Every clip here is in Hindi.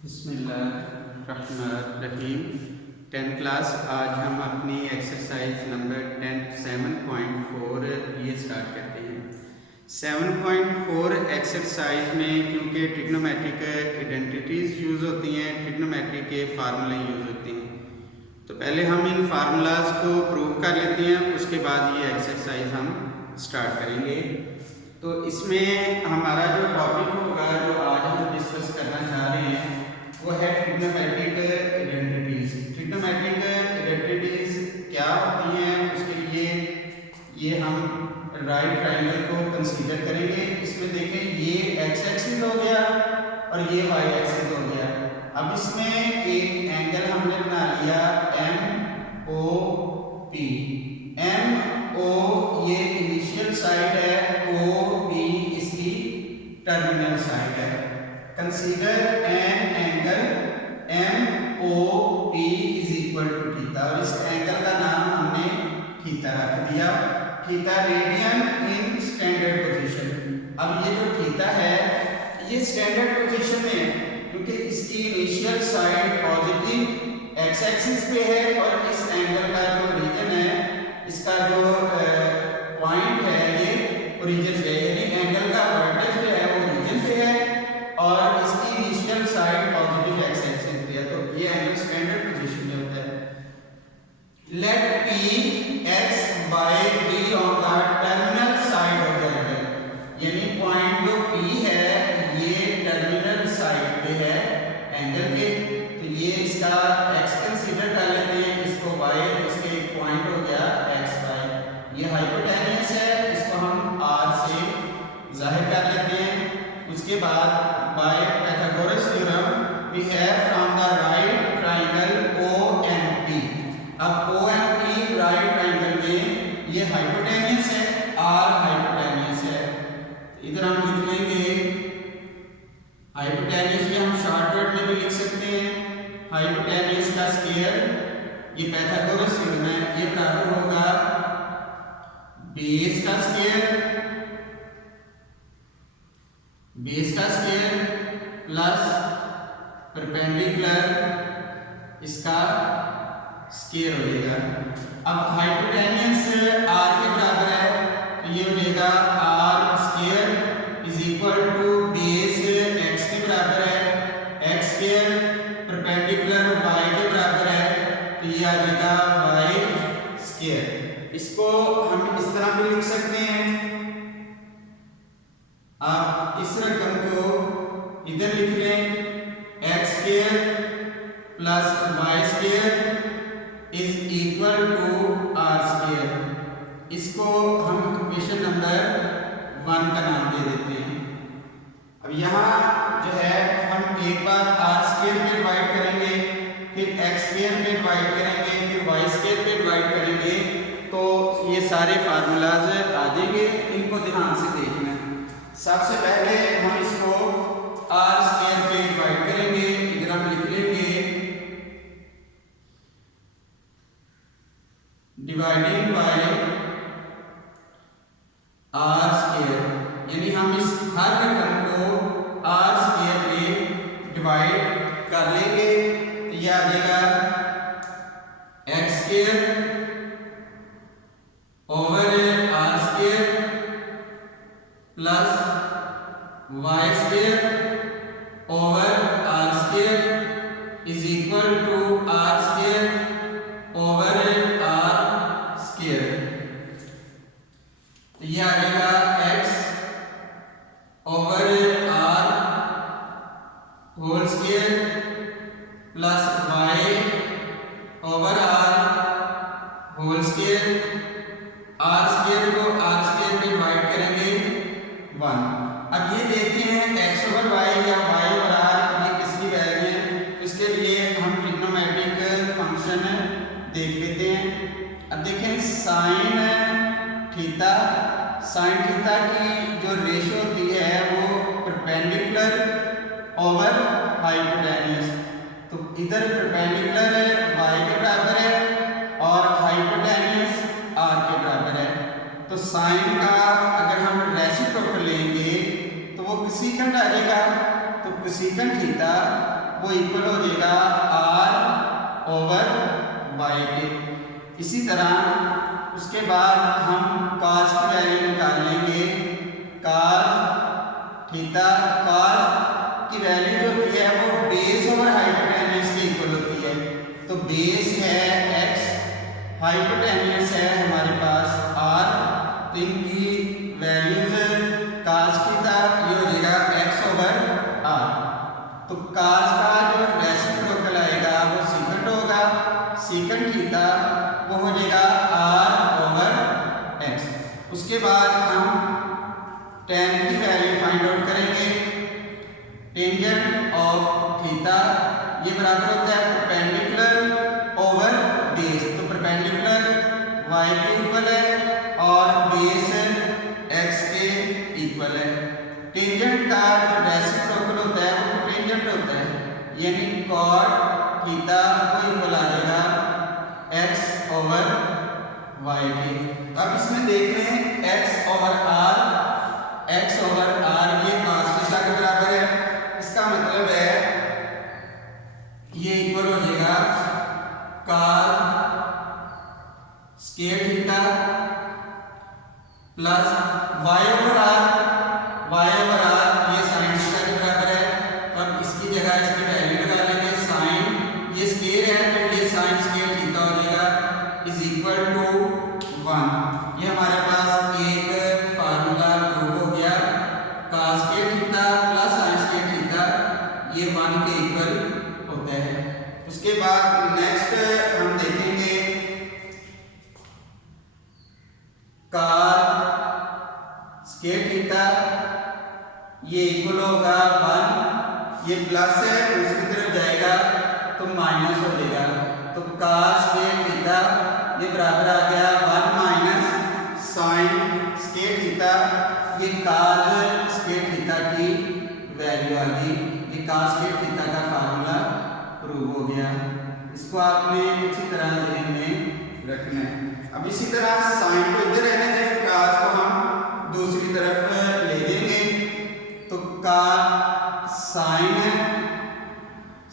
बिस्मिल्लाहिर्रहमानिर्रहीम। 10th क्लास आज हम अपनी एक्सरसाइज नंबर 7.4 ये स्टार्ट करते हैं। 7.4 एक्सरसाइज में क्योंकि ट्रिग्नोमेट्रिक आइडेंटिटीज़ यूज़ होती हैं, ट्रिग्नोमेट्रिक के फार्मूले यूज़ होते हैं, तो पहले हम इन फार्मूलाज को प्रूव कर लेते हैं, उसके बाद ये एक्सरसाइज हम स्टार्ट करेंगे। तो इसमें हमारा जो टॉपिक होगा, जो आज हम डिस्कस करना चाह रहे हैं, वो है ट्रिग्नोमेट्रिक आइडेंटिटीज। ट्रिग्नोमेट्रिक आइडेंटिटीज क्या होती हैं, उसके लिए ये हम राइट ट्रायंगल को कंसीडर करेंगे। इसमें देखें, ये एक्स एक्सिस हो गया और ये वाई एक्सिस हो गया। अब इसमें एक एंगल हमने बना लिया M O P. M O ये इनिशियल साइड है, ओ पी इसकी टर्मिनल साइड है। Consider an angle M O P is equal to theta, और इस एंगल का नाम हमने थीटा रख दिया। Theta radian in standard position. अब ये जो थीटा है ये स्टैंडर्ड पोजीशन में है, क्योंकि इसकी initial side positive x axis पे है और इस एंगल का जो रीजन है, इसका जो पॉइंट है ये ओरिजिन पे, यानी एंगल का वर्टेक्स जो है वो ओरिजिन पे है और इसकी initial side positive x axis पे है, तो ये एंगल स्टैंडर्ड पोजीशन में होता है। Let P X Y be on the terminal side of the angle, यानी पॉइंट जो पी है ये टर्मिनल साइड पे है एंगल के, तो ये इसका एक्स कंसीडर कर लेते हैं, इसको वाई, इसके एक पॉइंट हो गया एक्स वाई। ये हाइपोटेन्यूस है, इसको हम आर से जाहिर कर लेते हैं। उसके बाद by Pythagoras theorem we have from the right triangle OMP। अब OMP राइट ट्रायंगल में ये हाइपोटेन्यूस है, आर हाइपोटेन्यूस है, इधर हम लिख लेंगे हाइपोटेन्यूस, ये हम शॉर्टकट में भी लिख सकते हैं। हाइपोटेन्यूस का स्क्वायर, ये पाइथागोरस थ्योरम है, ये बराबर होगा बेस का स्क्वायर प्लस परपेंडिकुलर इसका स्क्वायर हो जाएगा। अब हाइपोटेन्यूस आर के बराबर है, तो ये हो जाएगा R square is equal to base X के बराबर है एक्स स्क्वायर, परपेंडिकुलर वाई के बराबर है, तो ये आ जाएगा वाई स्क्वायर। इसको हम इस तरह भी लिख सकते हैं। आप इस रकम को इधर लिख लें, X square plus Y square is equal to R square. इसको हम इक्वेशन नंबर 1 का नाम दे देते हैं। अब यहाँ जो है हम एक बार आर स्क्वायर पे डिवाइड करेंगे, फिर एक्स स्क्वायर पे डिवाइड करेंगे, फिर वाई स्क्वायर पे डिवाइड करेंगे, तो ये सारे फार्मूलाज आ जाएंगे। इनको ध्यान से देखना। सबसे पहले हम इसको आर स्क्वायर पे डिवाइड करेंगे, इधर हम लिख लेंगे डिवाइडिंग बाय आर स्क्वायर, यानी हम इस हर रकम को आर स्क्वायर पे डिवाइड कर लेंगे, तो यह आ जाएगा X square over R square plus Y square over R square is equal to R square over R square. तो यह आ जाएगा X over R whole square plus Y over R whole square. R square को आर स्क्वायर पे डिवाइड करेंगे 1। अब ये देखते हैं एक्स ओवर वाई या वाई ओवर आर ये किसकी वैल्यू है, इसके लिए हम ट्रिग्नोमेट्रिक फंक्शन देख लेते हैं। अब देखें साइन थीटा की जो रेशियो होती है वो परपेंडिकुलर ओवर हाइपोटेन्यूस, तो इधर परपेंडिकुलर वाई के बराबर है और हाइपोटेन्यूस आर के बराबर है। तो साइन का अगर हम रेसिप्रोकल लेंगे तो वो कोसेकेंट आ जाएगा, तो कोसेकेंट थीटा वो इक्वल हो जाएगा r ओवर y के। इसी तरह उसके बाद हम cos की वैल्यू निकाल लेंगे। cos थीटा, cos की वैल्यू जो होती है वो बेस ओवर हाइपोटेन्यूज के इक्वल होती है। तो बेस है x, हाइपोटेन्यूज है हमारे पास r, तो इनकी वैल्यूज cos थीटा ये हो जाएगा x ओवर r। तो cos का जो रेसिप्रोकल आएगा वो सेकंड होगा, सेकंड थीटा वो हो जाएगा r ओवर x। उसके बाद हम tan की वैल्यू फाइंड आउट करेंगे। टेंजेंट ऑफ थीटा ये बराबर होता है परपेंडिकुलर ओवर बेस। तो परपेंडिकुलर y के इक्वल है और बेस x के इक्वल है। टेंजेंट का जो रेसिप्रोकल होता है वो टेंजेंट होता है, यानी cot थीटा को इक्वल आ जाएगा x ओवर y के। अब इसमें देख रहे हैं x ओवर r ये cos थीटा के बराबर है। इसका मतलब है ये इक्वल हो जाएगा cos square theta plus y over r ये sin थीटा के बराबर है। तो अब इसकी जगह इसकी वैल्यू लगा लेंगे। sin ये स्क्वायर है तो ये sin स्क्वायर थीटा हो जाएगा इज इक्वल टू 1। ये हमारे पास एक फार्मूला प्रूव हो गया। cos square theta plus sin square theta ये 1 के इक्वल होता है। उसके बाद नेक्स्ट हम देखेंगे cos स्क्वायर थीटा ये इक्वल होगा 1, ये प्लस है दूसरी तरफ जाएगा तो माइनस हो जाएगा। तो cos स्क्वायर थीटा ये बराबर आ गया 1 माइनस sin स्क्वायर थीटा। ये cos स्क्वायर थीटा की वैल्यू आ गई। ये cos स्क्वायर थीटा का फार्मूला प्रूव हो गया। इसको आपने अच्छी तरह ध्यान में रखना है। अब इसी तरह sin को इधर रहने दें, cos को हम दूसरी तरफ ले देंगे। तो cos sin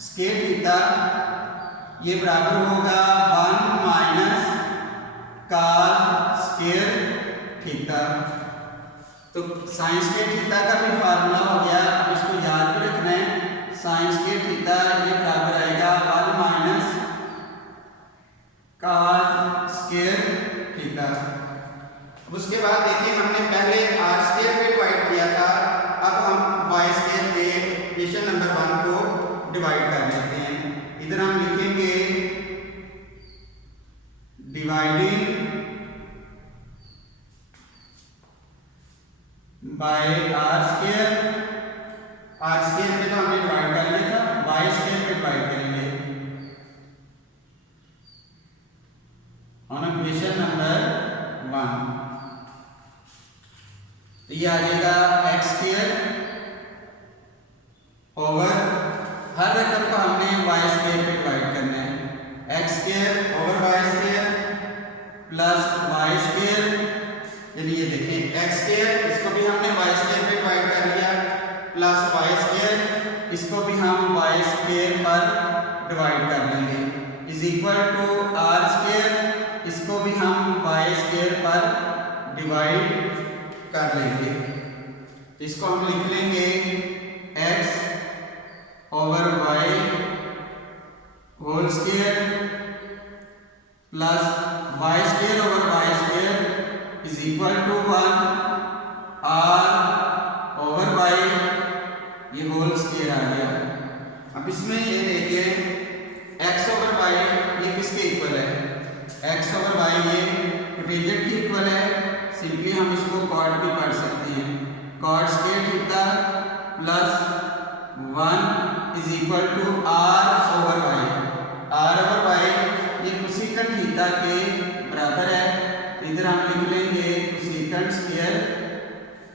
स्क्वायर थीटा ये बराबर होगा 1 माइनस cos स्क्वायर थीटा। तो sin स्क्वायर थीटा का भी फार्मूला हो गया। अब इसको याद भी रखना है। sin स्क्वायर थीटा ये बराबर आएगा 1 माइनस cos स्क्वायर थीटा। उसके बाद देखिए हमने पहले r स्क्वायर पे डिवाइड किया था, अब हम y स्क्वायर पे इक्वेशन नंबर 1 को डिवाइड कर लेते हैं। इधर हम लिखेंगे dividing by r square. r square पे तो हमने डिवाइड कर लिया था, y स्क्वायर पे डिवाइड करेंगे ऑन इक्वेशन नंबर 1। तो ये आ जाएगा x स्क्वायर ओवर हर रकम को हमने y स्क्वायर पे डिवाइड करना है। x square over y square plus y square. चलिए देखें x स्क्वायर इसको भी हमने y स्क्वायर पे डिवाइड कर लिया प्लस y स्क्वायर इसको भी हम y स्क्वायर पर डिवाइड कर लेंगे is equal to r square इसको भी हम y स्क्वायर पर डिवाइड कर लेंगे। तो इसको हम लिख लेंगे x over y whole square plus y square over y square is equal to 1 r over y ये होल स्क्वायर आ गया। अब इसमें ये देखिए x ओवर y ये किसके इक्वल है? x ओवर y ये कोटेंजेंट के इक्वल है। सिंपली हम इसको कॉट भी पढ़ सकते हैं। Cot square theta plus 1 is equal to r over y। r over y ये कोसेकंड थीटा के बराबर है। इधर हम लिख लेंगे कोसेकंड स्क्वायर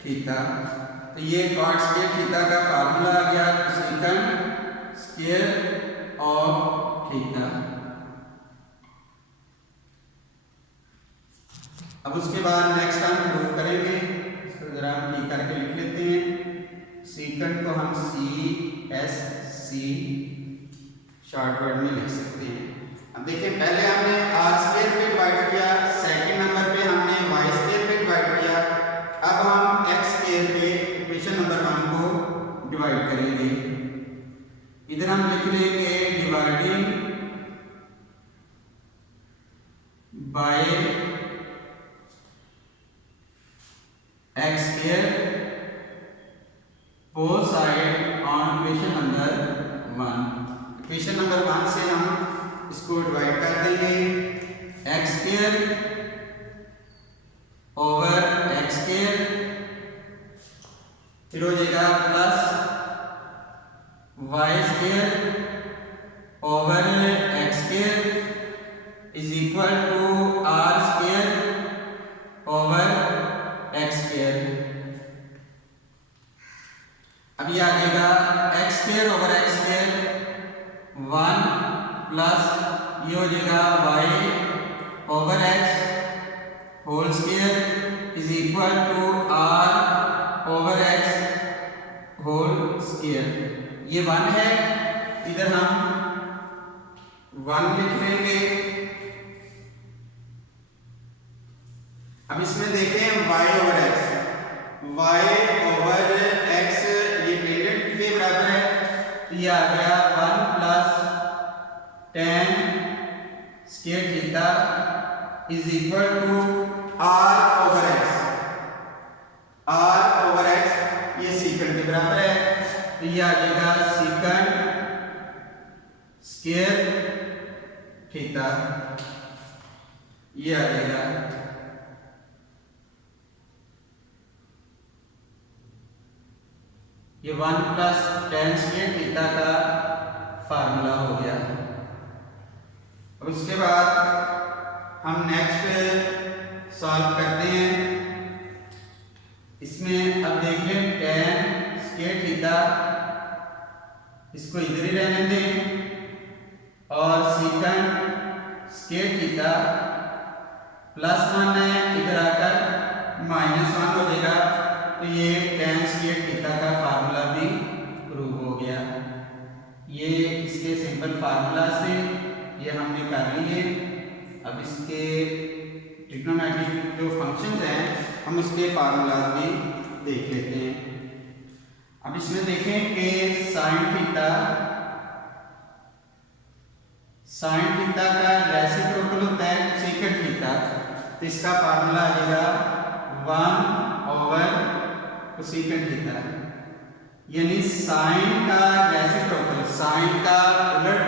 थीटा। तो ये कॉट स्क्वायर थीटा का फार्मूला आ गया कोसेकंड स्क्वायर ऑफ थीटा। अब उसके बाद नेक्स्ट हम प्रूव करेंगे। इसको जरा हम ठीक करके लिख लेते हैं। सेकंड को हम C S C short word में लिख सकते हैं। अब देखिए पहले हमने आर स्क्वायर पे डिवाइड किया, सेकंड नंबर पे हमने वाई स्क्वायर पे डिवाइड किया, अब हम एक्स स्क्वायर पे इक्वेशन नंबर 1 को डिवाइड करेंगे। इधर हम लिख लेंगे dividing by X square both side on equation number 1। Equation number 1 से हम इसको डिवाइड कर देंगे, X square over X square, फिर हो जाएगा plus Y square over X square is equal to R square over X square. अब ये आ जाएगा X square over X square 1 plus ये हो जाएगा Y over X whole square is equal to R over X whole square. ये 1 है, इधर हम 1 लिख लेंगे। अब इसमें देखें y over x, y over x ये टेंजेंट के बराबर है, तो ये आ गया 1 plus tan square theta is equal to r over x। r over x ये सीकंड के बराबर है, तो ये आ जाएगा सीकंड स्क्वायर थीटा, ये आ जाएगा। ये 1 प्लस tan स्क्वायर थीटा का फार्मूला हो गया। अब उसके बाद हम नेक्स्ट सॉल्व करते हैं। इसमें अब देखिए tan स्क्वायर थीटा इसको इधर ही रहने दें और सीकंड स्क्वायर थीटा प्लस 1 है, इधर आकर -1 हो जाएगा, तो ये tan स्क्वायर थीटा का फार्मूला भी प्रूव हो गया। ये इसके सिंपल फार्मूला से ये हमने कर लिए। अब इसके ट्रिग्नोमेट्रिक जो फंक्शंस हैं हम उसके फार्मूलाज भी देख लेते हैं। अब इसमें देखें कि साइन थीटा का रेसिप्रोकल होता है सेकंड थीटा, तो इसका फार्मूला आ जाएगा 1 ओवर कोसेकंड थीटा, यानी साइन का रेसिप्रोकल, साइन का उलट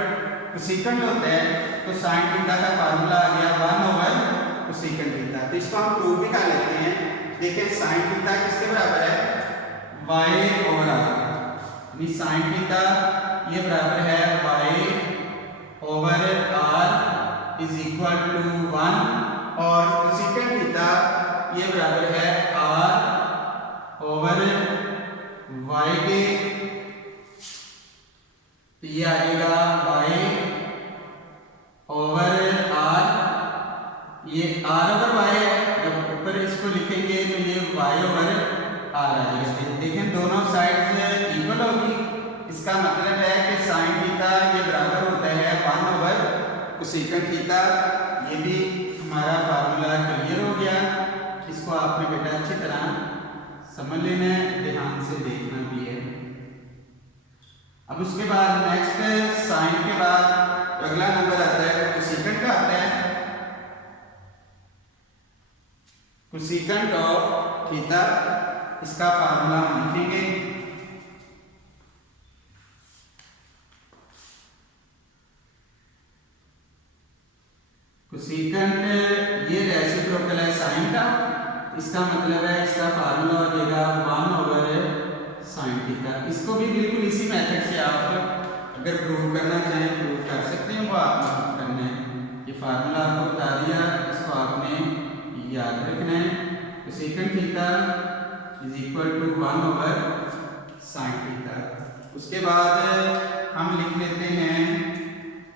कोसेकंड होता है, तो साइन थीटा का फार्मूला आ गया 1 ओवर कोसेकंड थीटा। तो इसको हम प्रूव भी कर लेते हैं। देखें साइन थीटा किसके बराबर है, y ओवर r, यानी साइन थीटा ये बराबर है y over r is equal to 1 और कोसेकंड थीटा ये बराबर है r ओवर y के, तो ये आ जाएगा y ओवर r, ये r ओवर y है, जब ऊपर इसको लिखेंगे तो ये y ओवर r आ जाएगा। देखें दोनों साइड इक्वल होगी, इसका मतलब है कि साइन थीटा ये बराबर होता है 1 ओवर कोसेकंड थीटा। ये भी हमारा फार्मूला क्लियर हो गया। इसको आपने बेटा अच्छी तरह समझ लेना है, ध्यान से देखना भी है। अब उसके बाद नेक्स्ट साइन के बाद अगला नंबर आता है कोसेकंड का आता है। कोसेकंड ऑफ थीटा, इसका फार्मूला हम लिखेंगे। कोसेकंड ये रेसिप्रोकल है साइन का, इसका मतलब है इसका फार्मूला हो जाएगा 1 ओवर साइन थीटा। इसको भी बिल्कुल इसी मेथड से आप अगर प्रूव करना चाहें प्रूव कर सकते हैं, वो आप करना है। ये फार्मूला आपको बता दिया, इसको आपने याद रखना है। Cosecant theta is equal to 1 over sine theta. उसके बाद हम लिख लेते हैं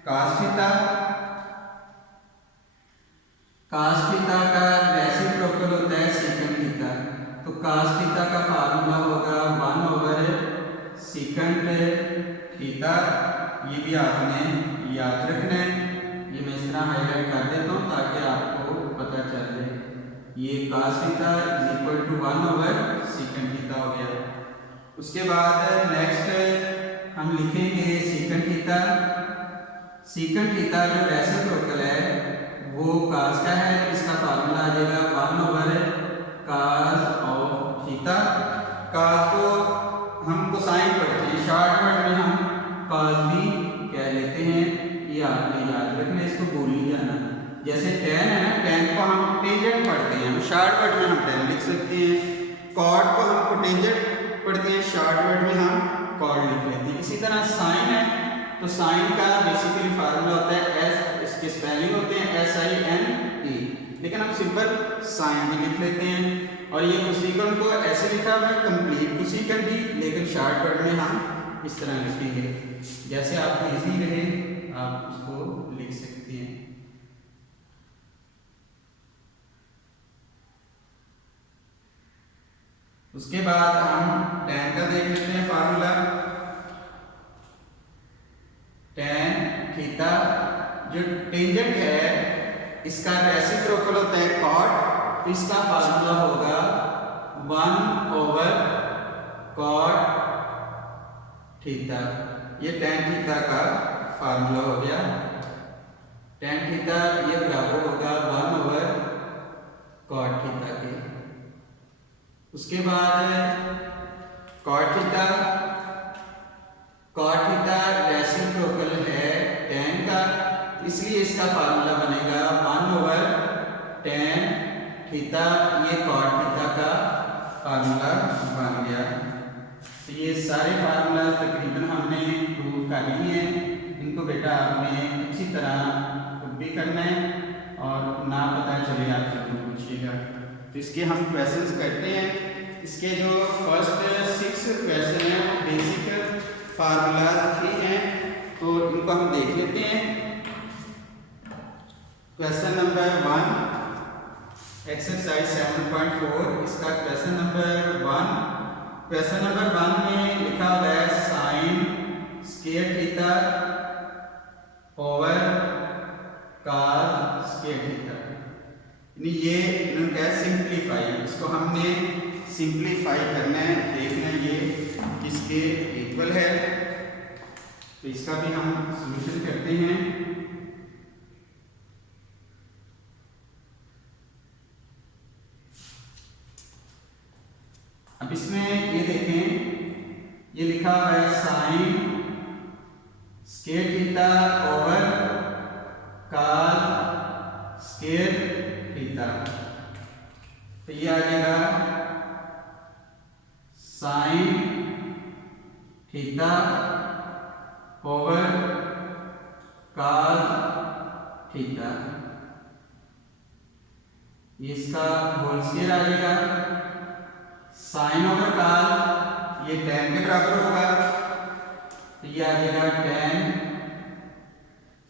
cos थीटा। cos थीटा का रेसिप्रोकल होता है सेकंड थीटा, तो cos थीटा का फार्मूला होगा 1 ओवर सीकंट थीटा, ये भी आपने याद रखना है। ये मैं इस तरह हाईलाइट कर देता हूँ ताकि आपको पता चल जाए। ये cos theta is equal to 1/सीकंट थीटा हो गया। उसके बाद नेक्स्ट हम लिखेंगे सीकंट थीटा। सीकंट थीटा जो रेसिप्रोकल है वो cos का है, तो इसका फार्मूला आ जाएगा 1/cos ऑफ थीटा। cos को हम कोसाइन पढ़ते हैं, शॉर्टकट में हम cos भी कह लेते हैं, ये आपने याद रखना, इसको भूल नहीं जाना। जैसे tan है ना, tan को हम कोटेंजेंट पढ़ते हैं, हम शॉर्टकट में हम tan लिख सकते हैं। cot को हम कोटेंजेंट पढ़ते हैं, शॉर्टकट में हम cot लिख लेते हैं। इसी तरह sin है, तो sin का बेसिकली फार्मूला होता है s, इसके स्पेलिंग होते हैं SINE, लेकिन हम सिंपल sin भी लिख लेते हैं। और ये कोसिकन को ऐसे लिखा हुआ है कंप्लीट कोसिकन भी, लेकिन शॉर्टकट में हम इस तरह लिखेंगे, जैसे आपको इजी रहे आप उसको लिख सकते हैं। उसके बाद हम tan का देख लेते हैं फार्मूला। tan थीटा जो टेंजेंट है इसका रेसिप्रोकल होता है cot, तो इसका फार्मूला होगा 1/cot थीटा। ये tan थीटा का फार्मूला हो गया। tan थीटा ये बराबर होगा 1/cot थीटा के। उसके बाद cot थीटा रेसिप्रोकल है tan का, इसलिए इसका फार्मूला बनेगा 1/tan थीटा। ये cot थीटा का फार्मूला बन गया। तो ये सारे फार्मूला तकरीबन हमने प्रूव कर लिए हैं। इनको बेटा आपने अच्छी तरह खुद भी करना है और ना पता चले आप जरूर पूछिएगा। तो इसके हम क्वेश्चंस करते हैं। इसके जो फर्स्ट 6 क्वेश्चन हैं वो बेसिक फार्मूला ही हैं, तो इनको हम देख लेते हैं। क्वेश्चन नंबर 1 एक्सरसाइज 7.4, इसका क्वेश्चन नंबर 1 में लिखा हुआ है sine square theta over cos square theta, ये इन्होंने कहा सिंप्लीफाई, इसको हमने सिंप्लीफाई करना है, देखना है ये किसके इक्वल है। तो इसका भी हम सॉल्यूशन करते हैं। अब इसमें ये देखें, ये लिखा हुआ है sine square theta over cos square theta, तो ये आ जाएगा sine theta over cos theta, ये इसका होल स्क्वायर आ जाएगा। साइन ओवर cos ये tan के बराबर होगा, तो ये आ जाएगा tan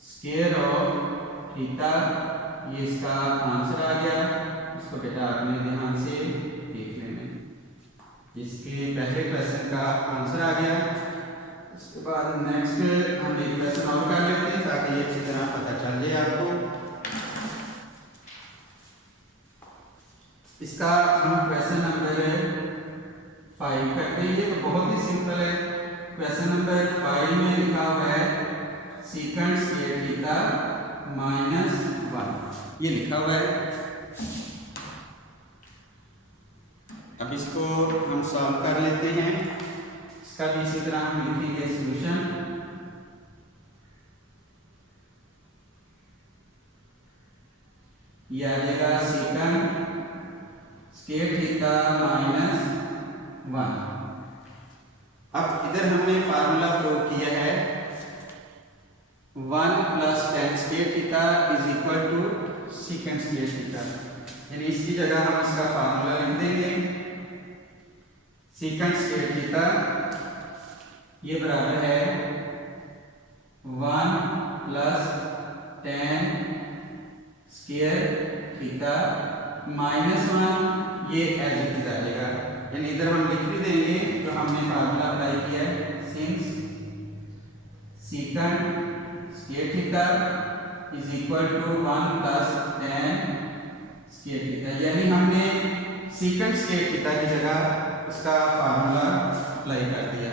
स्क्वायर ऑफ थीटा, ये इसका आंसर आ गया। इसको बेटा आपने ध्यान से देख लेना, इसके पहले क्वेश्चन का आंसर आ गया। उसके बाद नेक्स्ट हम एक क्वेश्चन और कर लेते हैं ताकि ये अच्छी तरह पता चल जाए आपको। इसका हम क्वेश्चन नंबर 5 करते हैं। ये तो बहुत ही सिंपल है। क्वेश्चन नंबर 5 में लिखा हुआ है सीकंट स्क्वायर थीटा -1, ये लिखा हुआ है। अब इसको हम सॉल्व कर लेते हैं। इसका भी इसी तरह हम लिखेंगे सॉल्यूशन। ये आ जाएगा सीकंट स्क्वायर थीटा -1। अब इधर हमने फार्मूला प्रूव किया है 1 + tan square theta is equal to secant square theta, यानी इसकी जगह हम इसका फार्मूला लिख देंगे। सीकंट स्क्वायर थीटा ये बराबर है 1 + tan स्क्वायर थीटा -1, ये एज इट इज आ जाएगा, यानी इधर हम लिख भी देंगे तो हमने फार्मूला अप्लाई किया है since secant square theta is equal to 1 plus tan square theta, यानी हमने secant square theta की जगह उसका फार्मूला अप्लाई कर दिया।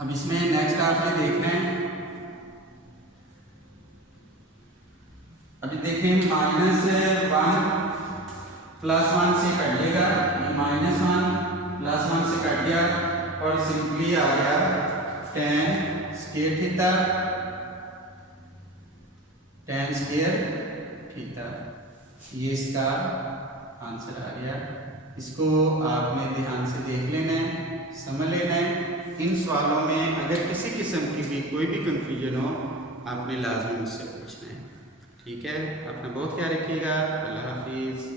अब इसमें नेक्स्ट आपने देखना है, अभी देखें -1 प्लस 1 से कट लेगा, ये -1 प्लस 1 से कट गया और सिंपली आ गया tan square theta, tan square theta, ये इसका आंसर आ गया। इसको आपने ध्यान से देख लेना है, समझ लेना है। इन सवालों में अगर किसी किस्म की भी कोई भी कंफ्यूजन हो आपने लाजमी मुझसे पूछना है। ठीक है, अपना बहुत ख्याल रखिएगा। अल्लाह हाफिज़।